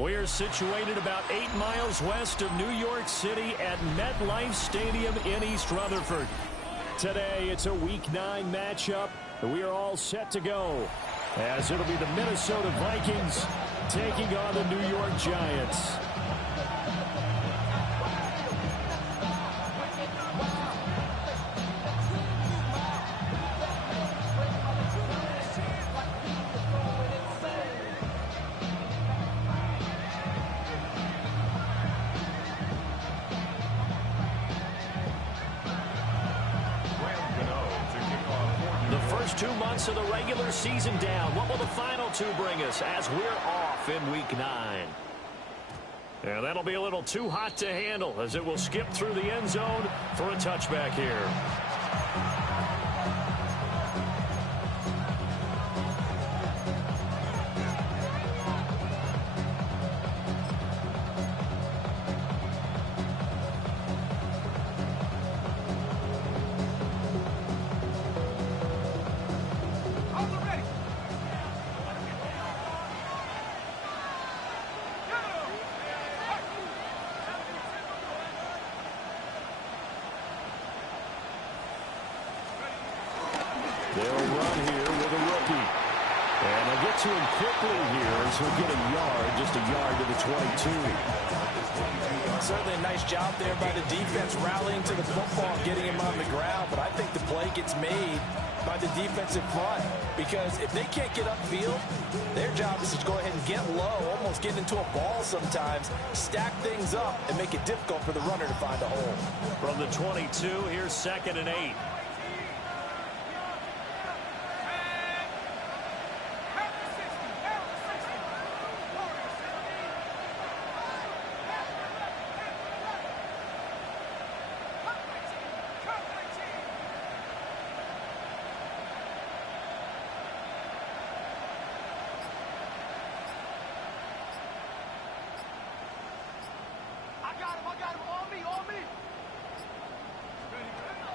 We are situated about 8 miles west of New York City at MetLife Stadium in East Rutherford. Today, it's a Week 9 matchup. We are all set to go, as it'll be the Minnesota Vikings taking on the New York Giants. First 2 months of the regular season down. What will the final 2 bring us as we're off in Week 9? Yeah, that'll be a little too hot to handle as it will skip through the end zone for a touchback here. They'll run here with a rookie. And they'll get to him quickly here as he'll get a yard, just a yard to the 22. Certainly a nice job there by the defense rallying to the football and getting him on the ground. But I think the play gets made by the defensive front, because if they can't get upfield, their job is to go ahead and get low, almost get into a ball sometimes, stack things up, and make it difficult for the runner to find a hole. From the 22, here's 2nd and 8.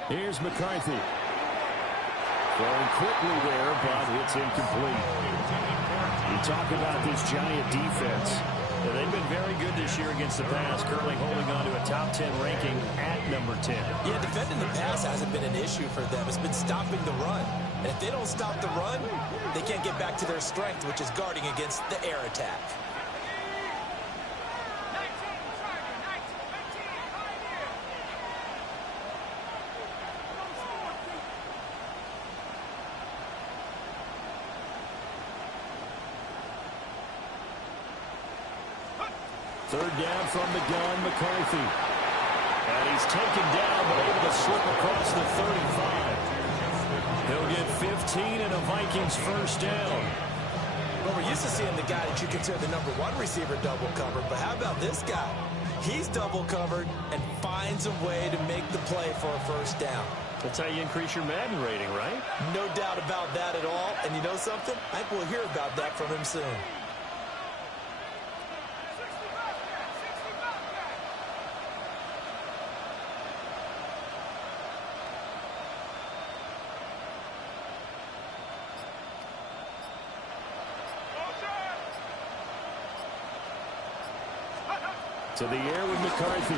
Here's McCarthy. Throwing quickly there, but it's incomplete. You talk about this Giant defense. They've been very good this year against the pass, currently holding on to a top 10 ranking at number 10. Yeah, defending the pass hasn't been an issue for them. It's been stopping the run. And if they don't stop the run, they can't get back to their strength, which is guarding against the air attack. Third down from the gun, McCarthy. And he's taken down, but able to slip across the 35. He'll get 15 and a Vikings first down. Well, we're used to seeing the guy that you consider the number 1 receiver double covered, but how about this guy? He's double covered and finds a way to make the play for a first down. That's how you increase your Madden rating, right? No doubt about that at all. And you know something? I think we'll hear about that from him soon. To the air with McCarthy.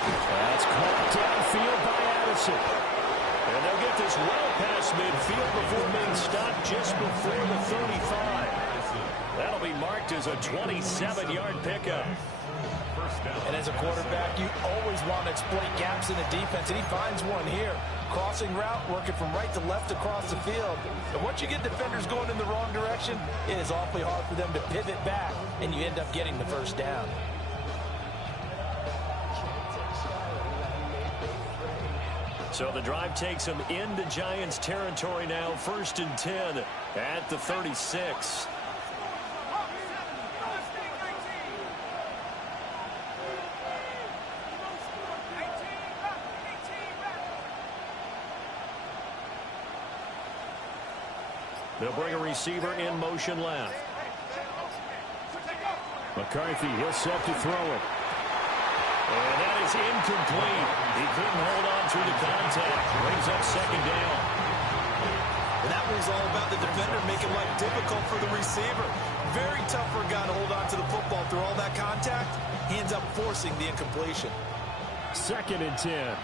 That's caught downfield by Addison. And they'll get this well past midfield before being stopped just before the 35. That'll be marked as a 27-yard pickup. And as a quarterback, you always want to exploit gaps in the defense, and he finds one here. Crossing route, working from right to left across the field. And once you get defenders going in the wrong direction, it is awfully hard for them to pivot back, and you end up getting the first down. So the drive takes them into Giants territory now, 1st and 10 at the 36. They'll bring a receiver in motion left. McCarthy, he'll set to throw it. And that is incomplete. He couldn't hold on through the contact. Brings up 2nd down. And that tackling is all about the defender making life difficult for the receiver. Very tough for a guy to hold on to the football through all that contact. He ends up forcing the incompletion. 2nd and 10.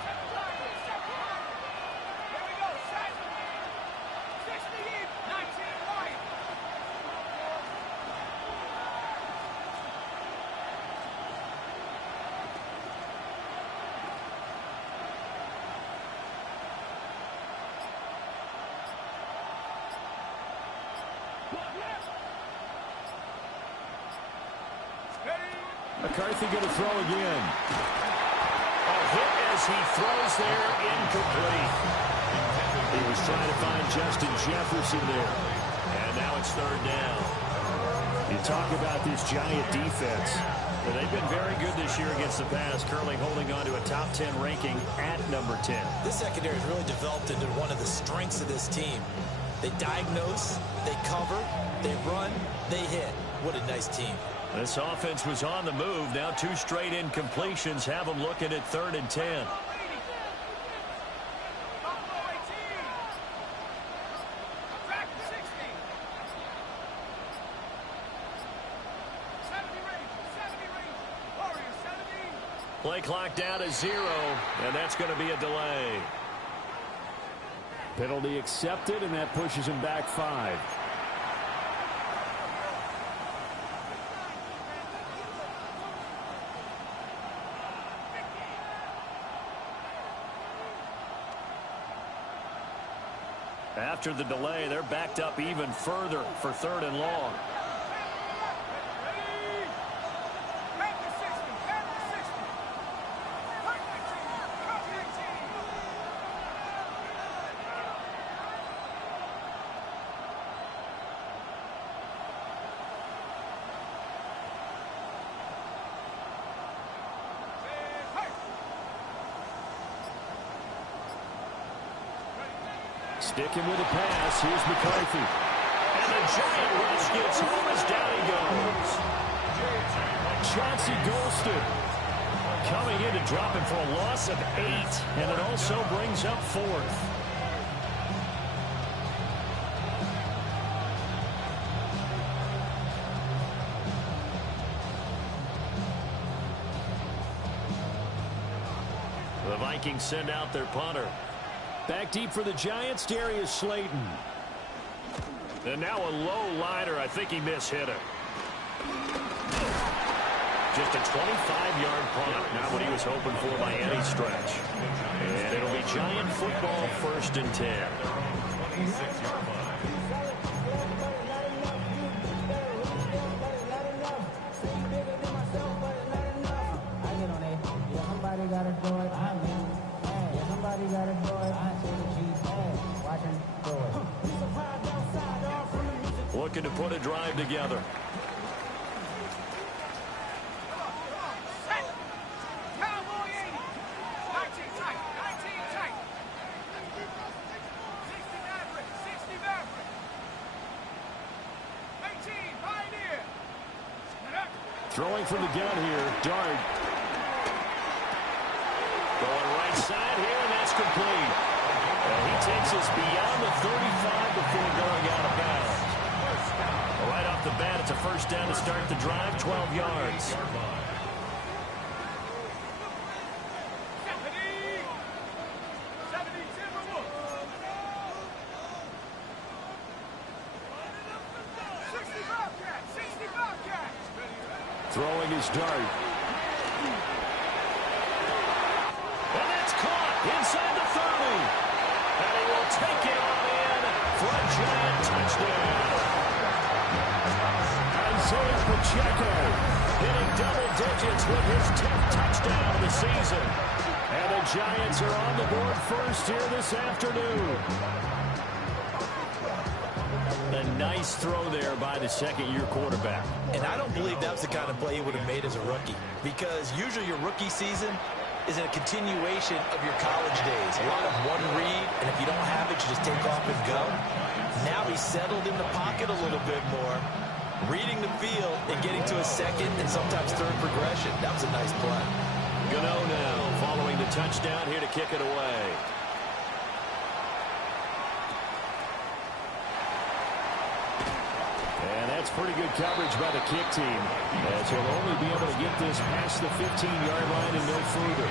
McCarthy going to throw again. A hit as he throws there, incomplete. He was trying to find Justin Jefferson there. And now it's 3rd down. You talk about this Giant defense. Well, they've been very good this year against the pass, currently holding on to a top 10 ranking at number 10. This secondary has really developed into one of the strengths of this team. They diagnose, they cover, they run, they hit. What a nice team. This offense was on the move. Now 2 straight incompletions have them looking at 3rd and 10. Play clock down to 0, and that's going to be a delay. Penalty accepted, and that pushes him back 5. After the delay, they're backed up even further for 3rd and long. Sticking with the pass. Here's McCarthy. And the Giant rush gets home as down he goes. Chauncey Golston coming in to drop him for a loss of 8. And it also brings up 4th. The Vikings send out their punter. Back deep for the Giants, Darius Slayton. And now a low liner. I think he mishit it. Just a 25-yard punt. Not what he was hoping for by any stretch. And it'll be Giant football, 1st and 10. Somebody got to do it. Somebody got to do it. Watch him do it. Looking to put a drive together. Throwing from the gun here, Dart. Going right side here, and that's complete. He takes us beyond the 35 before going out of bounds. Right off the bat, it's a 1st down to start the drive, 12 yards. Throwing his dart. And that's caught inside the 30. And he will take it on in for a Giant touchdown. Isaiah Pacheco hitting double digits with his 10th touchdown of the season. And the Giants are on the board first here this afternoon. A nice throw there by the 2nd-year quarterback. And I don't believe that's the kind of play he would have made as a rookie, because usually your rookie season is a continuation of your college days. A lot of one read, and if you don't have it, you just take off and go. Now he's settled in the pocket a little bit more, reading the field and getting to a 2nd and sometimes 3rd progression. That was a nice play. Gano now following the touchdown here to kick it away. That's pretty good coverage by the kick team, as he'll only be able to get this past the 15-yard line and no further.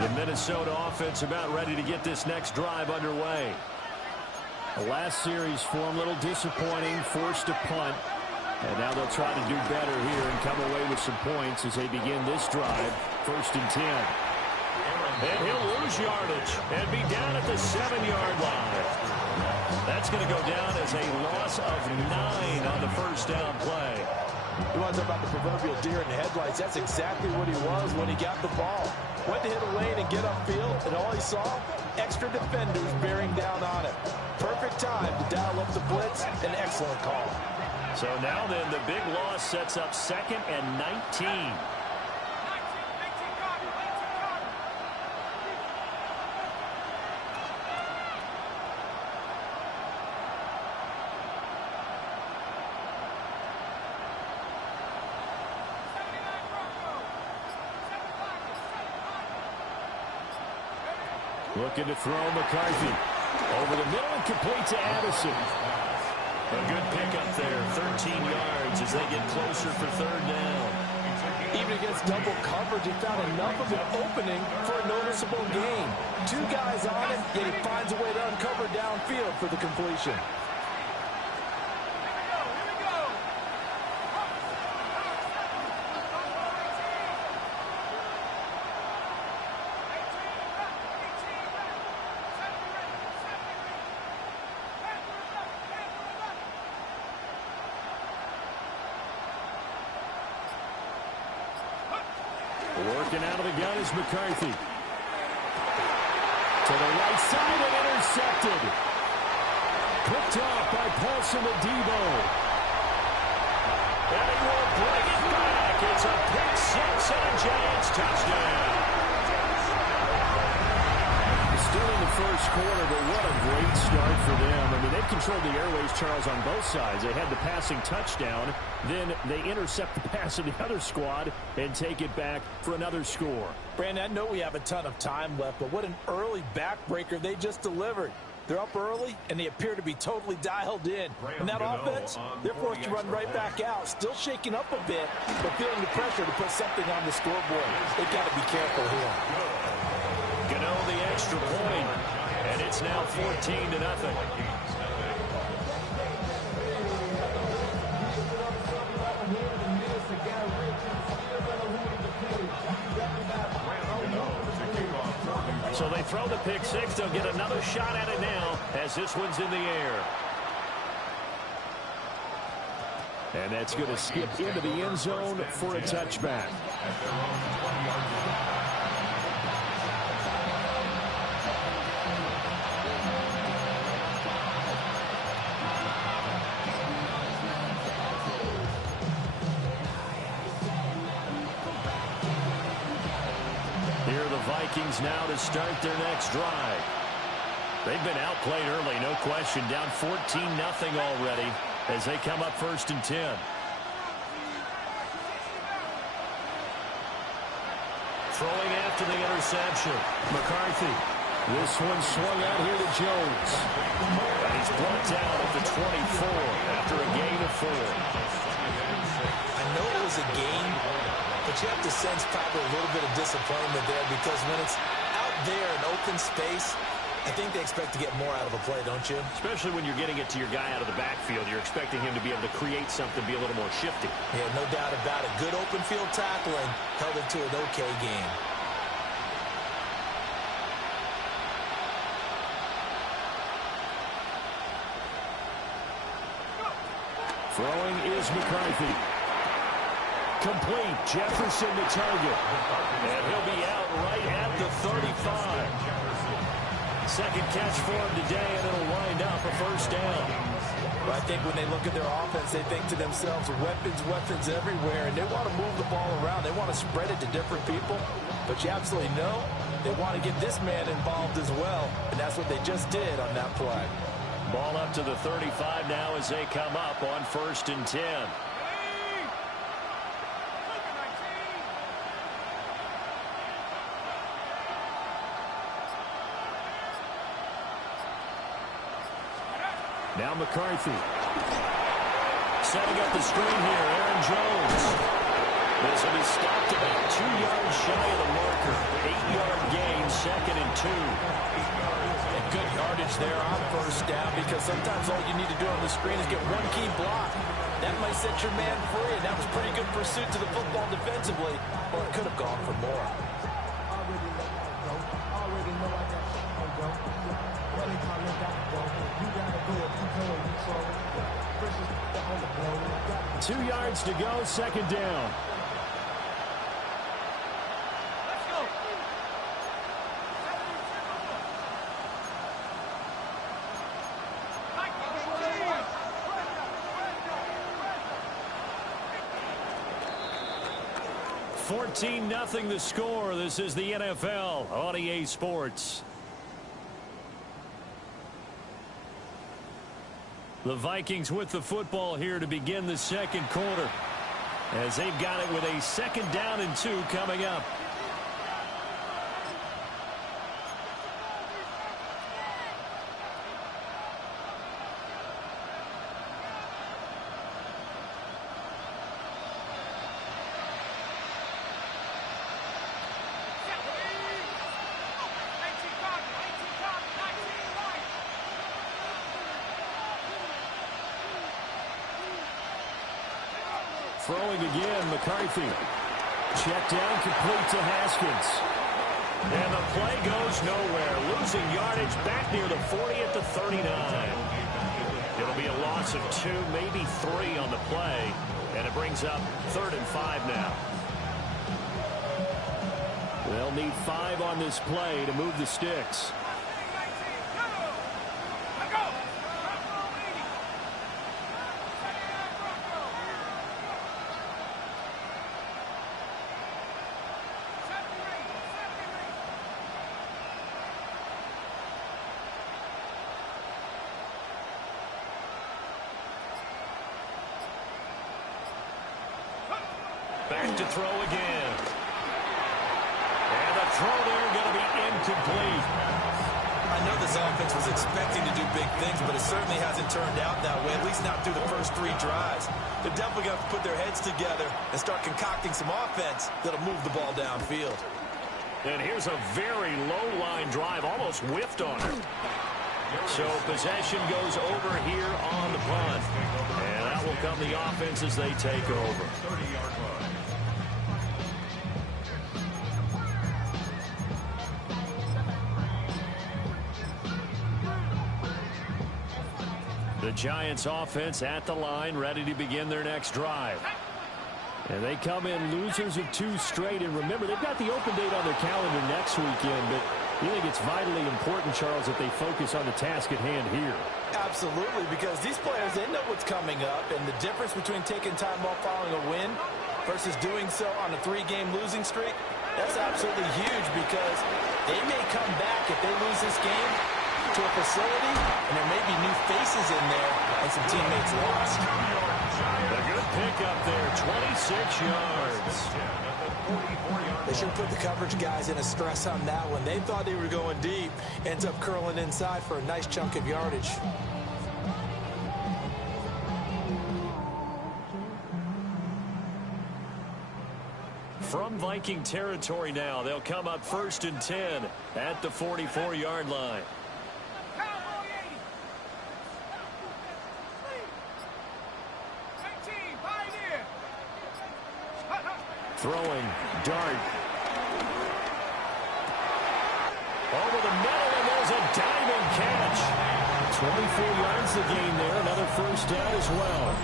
The Minnesota offense about ready to get this next drive underway. The last series for them a little disappointing, forced a punt. And now they'll try to do better here and come away with some points as they begin this drive, 1st and 10. And he'll lose yardage and be down at the 7-yard line. That's going to go down as a loss of 9 on the first down play. You want to talk about the proverbial deer in the headlights? That's exactly what he was when he got the ball. Went to hit a lane and get upfield, and all he saw, extra defenders bearing down on him. Perfect time to dial up the blitz. An excellent call. So now then, the big loss sets up 2nd and 19. Looking to throw McCarthy. Over the middle and complete to Addison. A good pickup there, 13 yards as they get closer for 3rd down. Even against double coverage, he found enough of an opening for a noticeable gain. 2 guys on him, yet he finds a way to uncover downfield for the completion. Working out of the gun is McCarthy. To the right side and intercepted. Picked off by Paulson Adebo. And he will bring it back. It's a pick 6 and a Giants touchdown. Still in the first quarter, but what a great start for them. I mean, they controlled the airways, Charles, on both sides. They had the passing touchdown. Then they intercept the pass of the other squad and take it back for another score. Brandon, I know we have a ton of time left, but what an early backbreaker they just delivered. They're up early, and they appear to be totally dialed in. And that offense, they're forced to run right back out. Still shaking up a bit, but feeling the pressure to put something on the scoreboard. They've got to be careful here. Gano the extra point, and it's now 14-0. So they throw the pick 6. They'll get another shot at it now as this one's in the air. And that's going to skip into the end zone for a touchback. Here are the Vikings now to start their next drive. They've been outplayed early, no question. Down 14-0 already as they come up 1st and 10. Throwing after the interception. McCarthy. This one swung out here to Jones. And he's brought down at the 24 after a gain of 4. I know it was a gain, but you have to sense probably a little bit of disappointment there because when it's out there in open space, I think they expect to get more out of a play, don't you? Especially when you're getting it to your guy out of the backfield. You're expecting him to be able to create something, be a little more shifty. Yeah, no doubt about it. Good open field tackling held it to an okay game. Throwing is McCarthy. Complete. Jefferson the target. And he'll be out right at the 35. Second catch for him today, and it'll wind up a 1st down. But I think when they look at their offense, they think to themselves, weapons everywhere, and they want to move the ball around. They want to spread it to different people. But you absolutely know they want to get this man involved as well, and that's what they just did on that play. Ball up to the 35 now as they come up on 1st and 10. Now McCarthy. Setting up the screen here, Aaron Jones. This will be stopped about 2 yards shy of the marker. 8-yard gain, 2nd and 2. And good yardage there on 1st down, because sometimes all you need to do on the screen is get one key block. That might set your man free, and that was pretty good pursuit to the football defensively. Or it could have gone for more. 2 yards to go, 2nd down. Let's go. 14-0 the score. This is the NFL on EA Sports. The Vikings with the football here to begin the 2nd quarter, as they've got it with a 2nd down and 2 coming up. Throwing again, McCarthy. Check down, complete to Haskins. And the play goes nowhere. Losing yardage back near the 40 at the 39. It'll be a loss of 2, maybe 3 on the play. And it brings up 3rd and 5 now. They'll need 5 on this play to move the sticks. Back to throw again. And the throw there going to be incomplete. I know this offense was expecting to do big things, but it certainly hasn't turned out that way, at least not through the first 3 drives. They're definitely going to have to put their heads together and start concocting some offense that'll move the ball downfield. And here's a very low-line drive, almost whiffed on her. So possession goes over here on the punt. And that will come the offense as they take over. 30-yard line. The Giants offense at the line, ready to begin their next drive. And they come in losers of 2 straight. And remember, they've got the open date on their calendar next weekend, but you think it's vitally important, Charles, that they focus on the task at hand here? Absolutely, because these players, they know what's coming up, and the difference between taking time off following a win versus doing so on a 3-game losing streak, that's absolutely huge, because they may come back if they lose this game to a facility, and there may be new faces in there and some teammates lost. A good pickup there, 26 yards. They should put the coverage guys in a stress on that one. They thought they were going deep. Ends up curling inside for a nice chunk of yardage. From Viking territory now, they'll come up 1st and 10 at the 44-yard line. Throwing, dart. Over the middle, and there's a diving catch. 24 yards the gain there, another 1st down as well.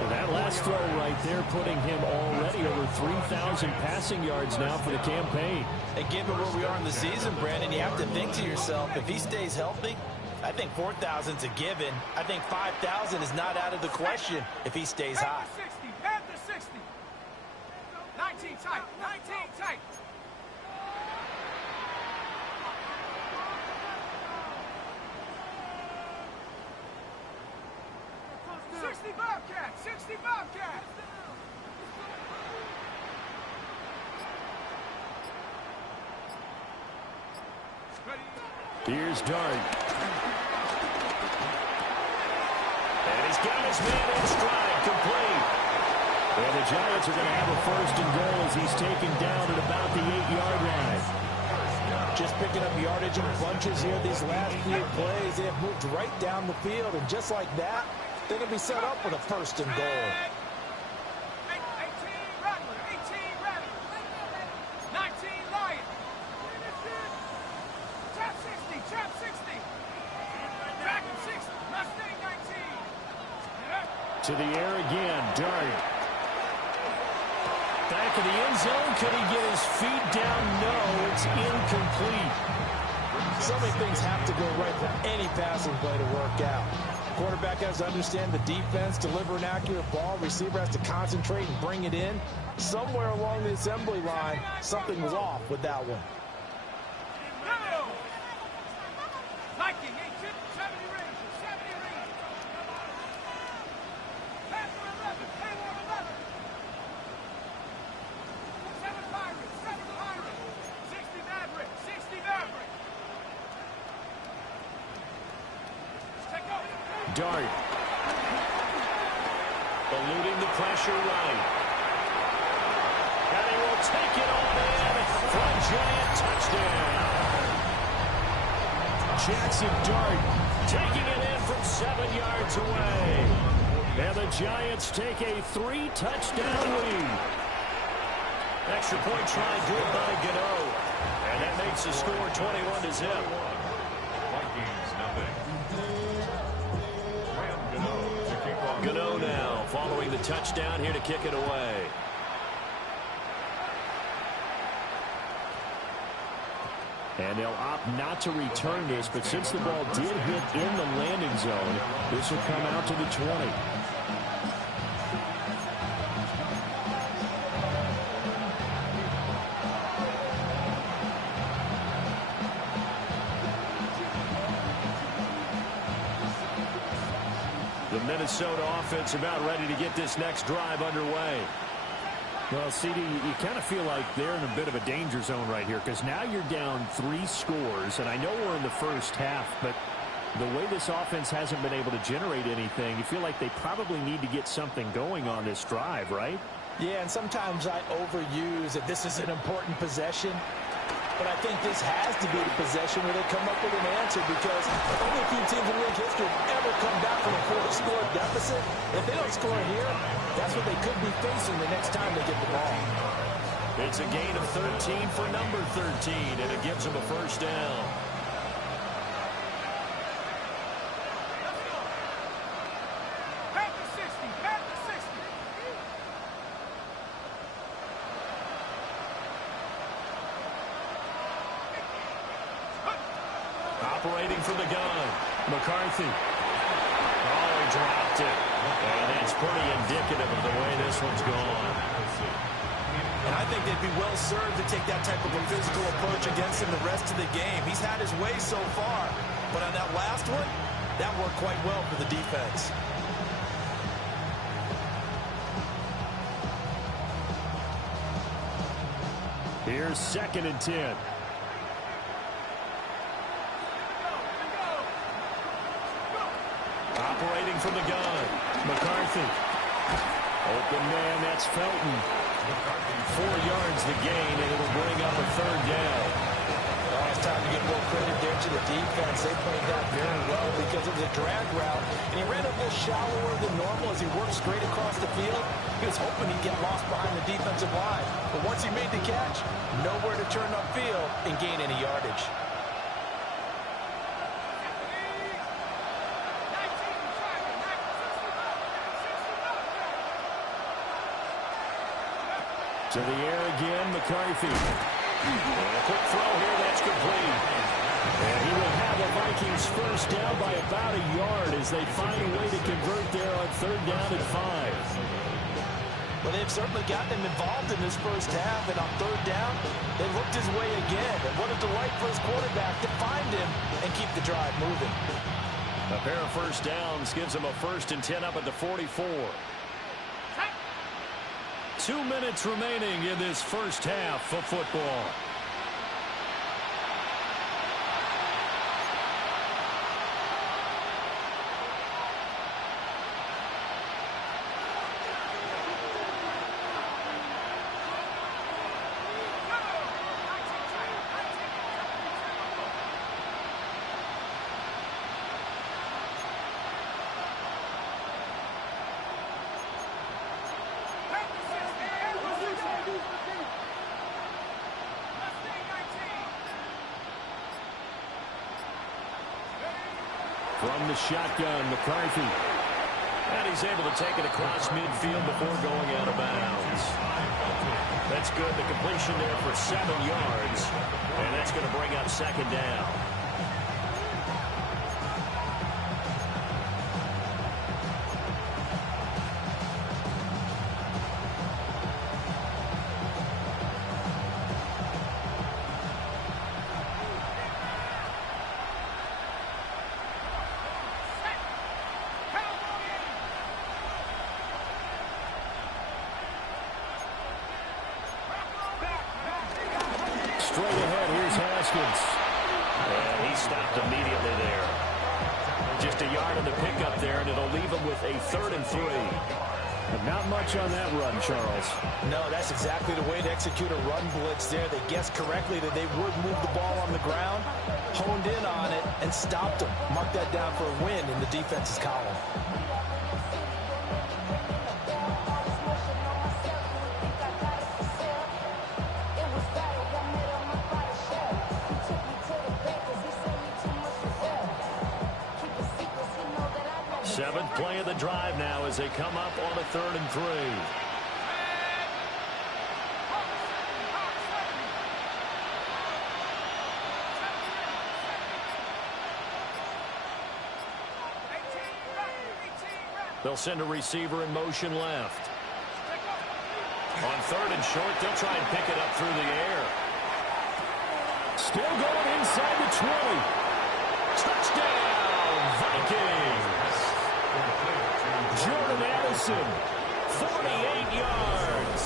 And that last throw right there putting him already over 3,000 passing yards now for the campaign. And given where we are in the season, Brandon, you have to think to yourself, if he stays healthy, I think 4,000's a given. I think 5,000 is not out of the question if he stays hot. 19 tight, 19 tight. Bobcat! 60 Bobcat! Here's Dart. And he's got his man in stride, complete. And the Giants are going to have a first and goal as he's taken down at about the 8-yard line. Just picking up yardage in bunches here these last few plays. They have moved right down the field, and just like that, they're going to be set up with a first and goal. 18 Rattler! 18 Rattler! 19 Lion! Trap 60! Trap 60! Dragon 60! Mustang 19! To the air again, Dart. Back of the end zone, could he get his feet down? No, it's incomplete. So many things have to go right for any passing play to work out. Quarterback has to understand the defense, deliver an accurate ball. Receiver has to concentrate and bring it in. Somewhere along the assembly line, something was off with that one. Go! Viking 18, 70 Rangers, 70 Rangers. Panther 11, Panther 11. 7 Pirates, 7 Pirates. 60 Maverick, 60 Maverick. Take over. Dart. Eluding the pressure right. And he will take it on in for a Giant touchdown. Jackson Dart taking it in from 7 yards away. And the Giants take a 3-touchdown lead. Extra point try good by Gano. And that makes the score 21-0. Vikings nothing. Gano now following the touchdown here to kick it away. And they'll opt not to return this, but since the ball did hit in the landing zone, this will come out to the 20. The Minnesota offense about ready to get this next drive underway. Well, CD, you kind of feel like they're in a bit of a danger zone right here because now you're down 3 scores, and I know we're in the first half, but the way this offense hasn't been able to generate anything, you feel like they probably need to get something going on this drive, right? Yeah, and sometimes I overuse that this is an important possession. But I think this has to be the possession where they come up with an answer because only a few teams in league history have ever come back from a 4-score deficit. If they don't score here, that's what they could be facing the next time they get the ball. It's a gain of 13 for number 13, and it gives them a first down. Panther 60, Panther 60. Operating from the gun, McCarthy. Oh, he dropped it. And it's pretty indicative of the way this one's gone. And I think they'd be well served to take that type of a physical approach against him the rest of the game. He's had his way so far, but on that last one, that worked quite well for the defense. Here's 2nd and 10. Operating from the gun, McCarthy. Open man, that's Felton. 4 yards the gain, and it'll bring up a 3rd down. Oh, it's time to give more credit there to the defense. They played that very well because it was a drag route, and he ran a little shallower than normal as he worked straight across the field. He was hoping he'd get lost behind the defensive line. But once he made the catch, nowhere to turn upfield and gain any yardage. To the air again, McCarthy. And a quick throw here, that's complete. And he will have the Vikings first down by about a yard as they find a way to convert there on 3rd down and 5. Well, they've certainly gotten him involved in this first half, and on 3rd down, they looked his way again. And what a delight for his quarterback to find him and keep the drive moving. A pair of first downs gives them a 1st and 10 up at the 44. 2 minutes remaining in this first half of football. From the shotgun, McCarthy. And he's able to take it across midfield before going out of bounds. That's good. The completion there for 7 yards. And that's going to bring up 2nd down. Straight ahead, here's Haskins. And he stopped immediately there. Just a yard on the pickup there, and it'll leave him with a 3rd and 3. But not much on that run, Charles. No, that's exactly the way to execute a run blitz there. They guessed correctly that they would move the ball on the ground, honed in on it, and stopped them. Mark that down for a win in the defense's column. Seventh play of the drive now as they come up on a 3rd and 3. They'll send a receiver in motion left. On 3rd and short, they'll try and pick it up through the air. Still going inside the 20. Touchdown, Vikings. Jordan Addison, 48 yards.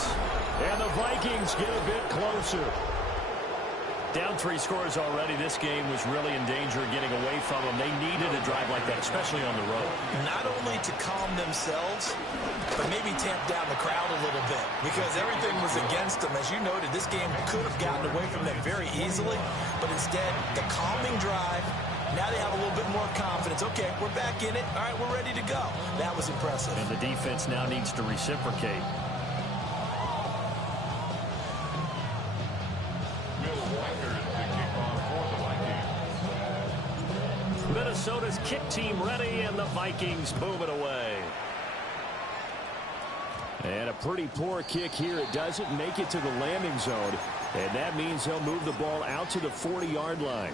And the Vikings get a bit closer. Down 3 scores already. This game was really in danger of getting away from them. They needed a drive like that, especially on the road. Not only to calm themselves, but maybe tamp down the crowd a little bit, because everything was against them. As you noted, this game could have gotten away from them very easily, but instead, the calming drive. Now they have a little bit more confidence. Okay, we're back in it. All right, we're ready to go. That was impressive. And the defense now needs to reciprocate. Minnesota's kick team ready, and the Vikings boom it away. And a pretty poor kick here. It doesn't make it to the landing zone, and that means they'll move the ball out to the 40-yard line.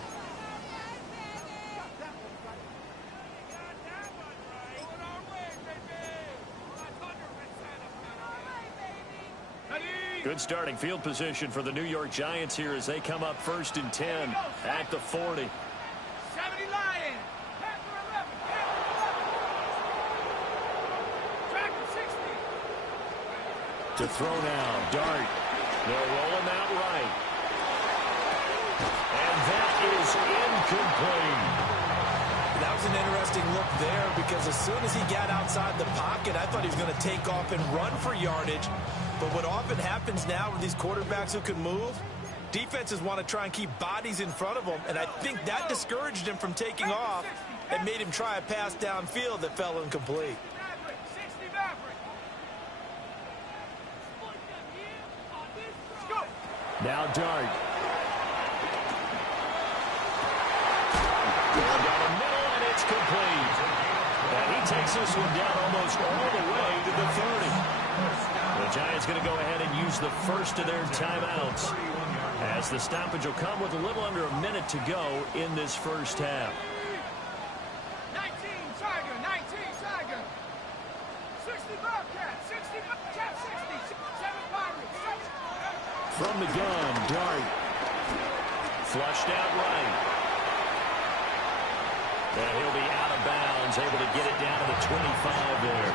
Good starting field position for the New York Giants here as they come up 1st and 10 at the 40. 70 Lions. Pass for 11. Track for 60. To throw now, Dart. They'll roll him out right. And that is incomplete. That was an interesting look there, because as soon as he got outside the pocket, I thought he was going to take off and run for yardage. But what often happens now with these quarterbacks who can move, defenses want to try and keep bodies in front of them, and I think that discouraged him from taking off and made him try a pass downfield that fell incomplete. 60 Maverick. Let's go. Now Dart. Down the middle, and it's complete. And he takes this one down almost all the way to the 30. The Giants going to go ahead and use the first of their timeouts, as the stoppage will come with a little under a minute to go in this first half. 19 Tiger, 19 Tiger. 60 Bobcat, 60 Bobcat, 60, 7 Pirates. From the gun, Dart. Flushed out right. And he'll be out of bounds, able to get it down to the 25 there.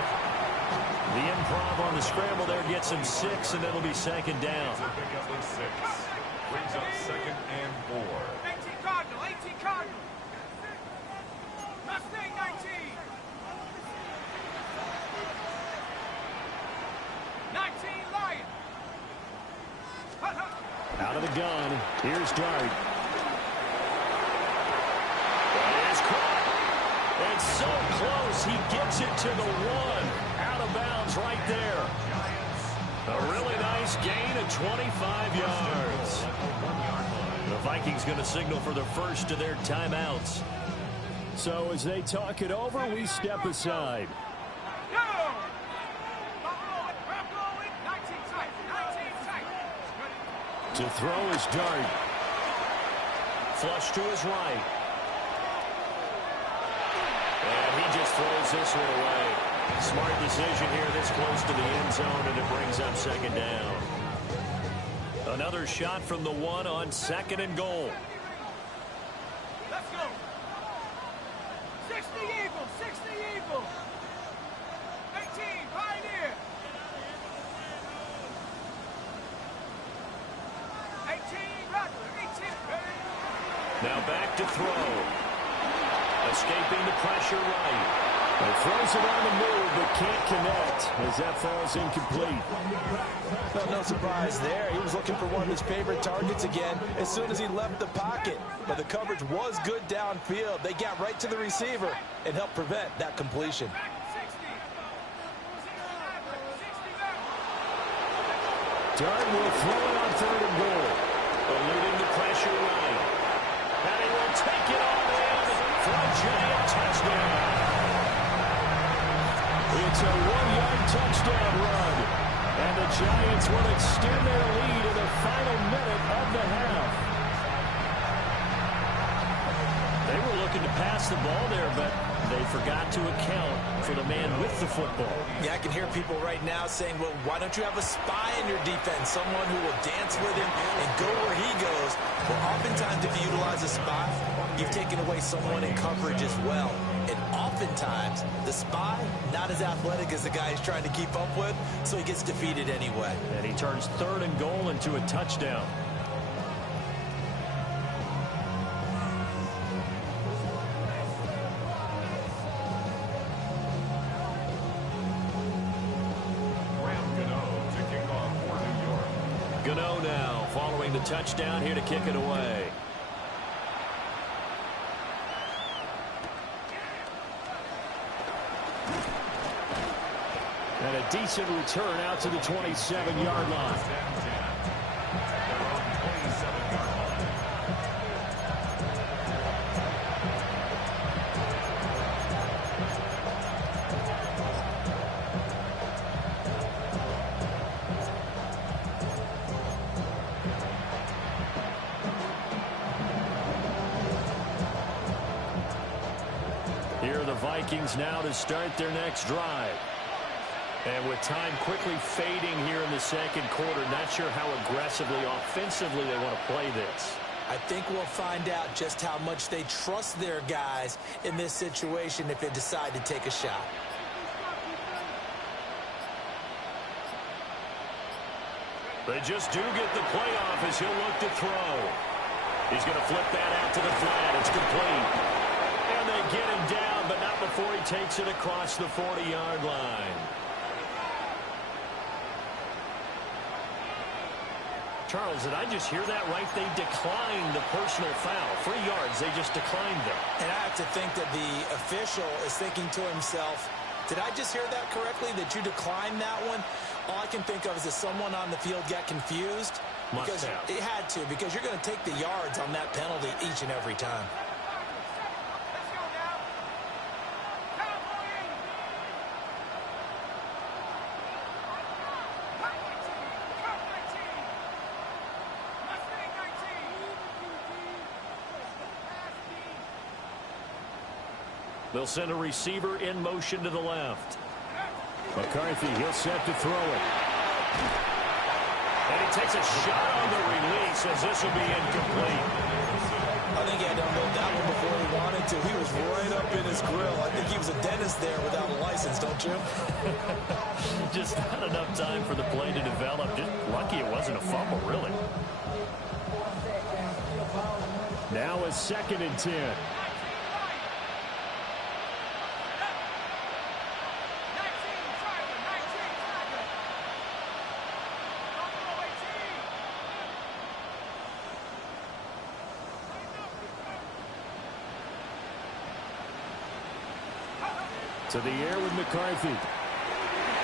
The improv on the scramble there gets him 6, and it'll be second down. Pick up with 6. Brings up 2nd and 4. 18 Cardinal, 18 Cardinal. Mustang 19. 19 Lion. Out of the gun, here's Dart. It is caught. It's so close, he gets it to the 1. Out of bounds right there. A really nice gain of 25 yards. The Vikings going to signal for the first of their timeouts. So as they talk it over, we step aside. To throw is Dart. Flush to his right. And he just throws this one away. Smart decision here this close to the end zone, and it brings up second down. Another shot from the 1 on 2nd and goal. Let's go. 60 Eagle, 60 Eagle. 18 Pioneer. 18 Rattler, 18. Now back to throw. Escaping the pressure right. He throws it on the move, but can't connect as that falls incomplete. Well, no surprise there. He was looking for one of his favorite targets again as soon as he left the pocket. But the coverage was good downfield. They got right to the receiver and helped prevent that completion. Dart will throw it on 3rd and goal. Eluding the pressure right. And he will take it on in for a giant touchdown. It's a 1-yard touchdown run. And the Giants will extend their lead in the final minute of the half. They were looking to pass the ball there, but they forgot to account for the man with the football. Yeah, I can hear people right now saying, well, why don't you have a spy in your defense, someone who will dance with him and go where he goes? Well, oftentimes if you utilize a spy, you've taken away someone in coverage as well. And oftentimes, the spy, not as athletic as the guy he's trying to keep up with, so he gets defeated anyway. And he turns 3rd and goal into a touchdown. Gano now following the touchdown here to kick it away. And a decent return out to the 27-yard line. Here are the Vikings now to start their next drive. And with time quickly fading here in the second quarter, not sure how aggressively, offensively they want to play this. I think we'll find out just how much they trust their guys in this situation if they decide to take a shot. They just do get the playoff as he'll look to throw. He's going to flip that out to the flat. It's complete. And they get him down, but not before he takes it across the 40-yard line. Charles, did I just hear that right? They declined the personal foul. 3 yards, they just declined them. And I have to think that the official is thinking to himself, did I just hear that correctly, that you declined that one? All I can think of is that someone on the field got confused. Because it had to, because you're going to take the yards on that penalty each and every time. They'll send a receiver in motion to the left. McCarthy, he'll set to throw it. And he takes a shot on the release as this will be incomplete. I think he had to unload that one before he wanted to. He was right up in his grill. I think he was a dentist there without a license, don't you? Just not enough time for the play to develop. Just lucky it wasn't a fumble, really. Now a 2nd and 10. To the air with McCarthy.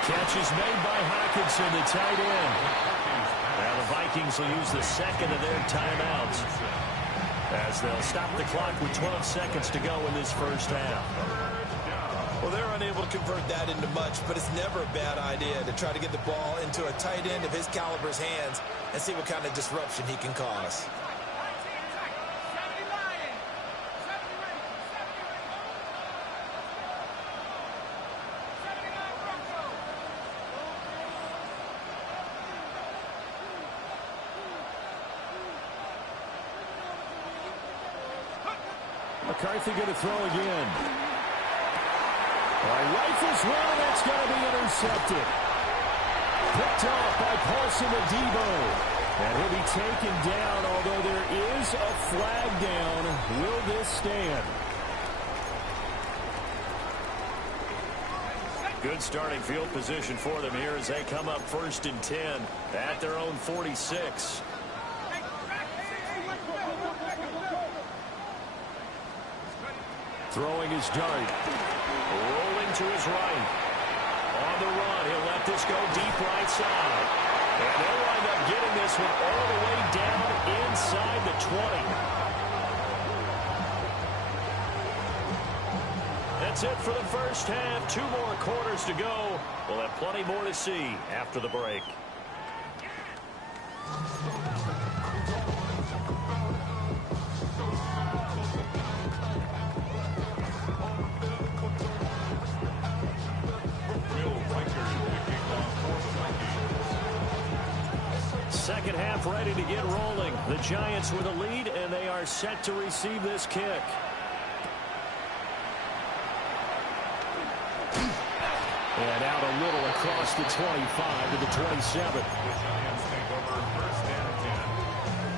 Catch is made by Hockenson, the tight end. Now the Vikings will use the 2nd of their timeouts as they'll stop the clock with 12 seconds to go in this first half. Well, they're unable to convert that into much, but it's never a bad idea to try to get the ball into a tight end of his caliber's hands and see what kind of disruption he can cause. McCarthy going to throw again. Rifles one, and that's going to be intercepted. Picked off by Paulson Adebo. And he'll be taken down, although there is a flag down. Will this stand? Good starting field position for them here as they come up 1st and 10 at their own 46. Throwing his dart. Rolling to his right. On the run, he'll let this go deep right side. And they'll wind up getting this one all the way down inside the 20. That's it for the first half. 2 more quarters to go. We'll have plenty more to see after the break. Second half ready to get rolling. The Giants with a lead, and they are set to receive this kick. And out a little across the 25 to the 27. The Giants take over 1st and 10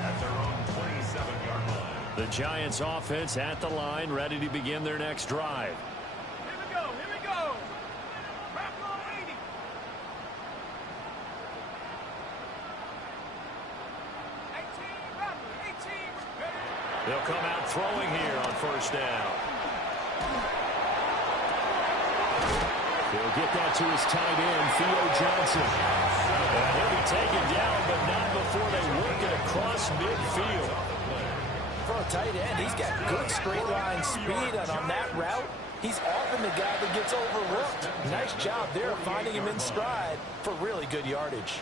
at their own 27-yard line. The Giants offense at the line, ready to begin their next drive. Here we go. Here we go. Wrap on 80. 18. They'll come out throwing here on 1st down. He'll get that to his tight end, Theo Johnson. And he'll be taken down, but not before they work it across midfield. For a tight end, he's got good straight line speed, and on that route, he's often the guy that gets overlooked. Nice job there finding him in stride for really good yardage.